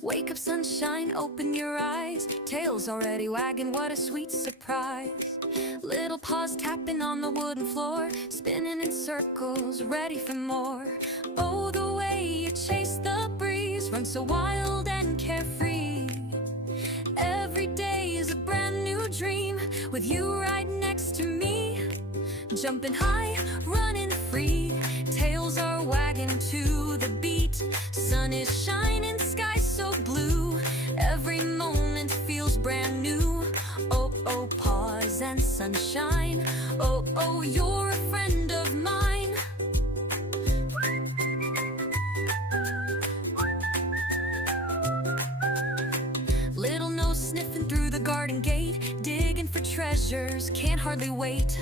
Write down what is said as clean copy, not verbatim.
Wake up, sunshine, open your eyes. Tail's already wagging, what a sweet surprise. Little paws tapping on the wooden floor, spinning in circles, ready for more. Oh, the way you chase the breeze, run so wild and carefree. Every day is a brand new dream, with you right next to me. Jumping high, running free, tails are wagging to the beat. Sun is shining, sky so blue, every moment feels brand new. Oh, oh, pause and sunshine, oh, oh, you're a friend of mine. Little nose sniffing through the garden gate, digging for treasures, can't hardly wait.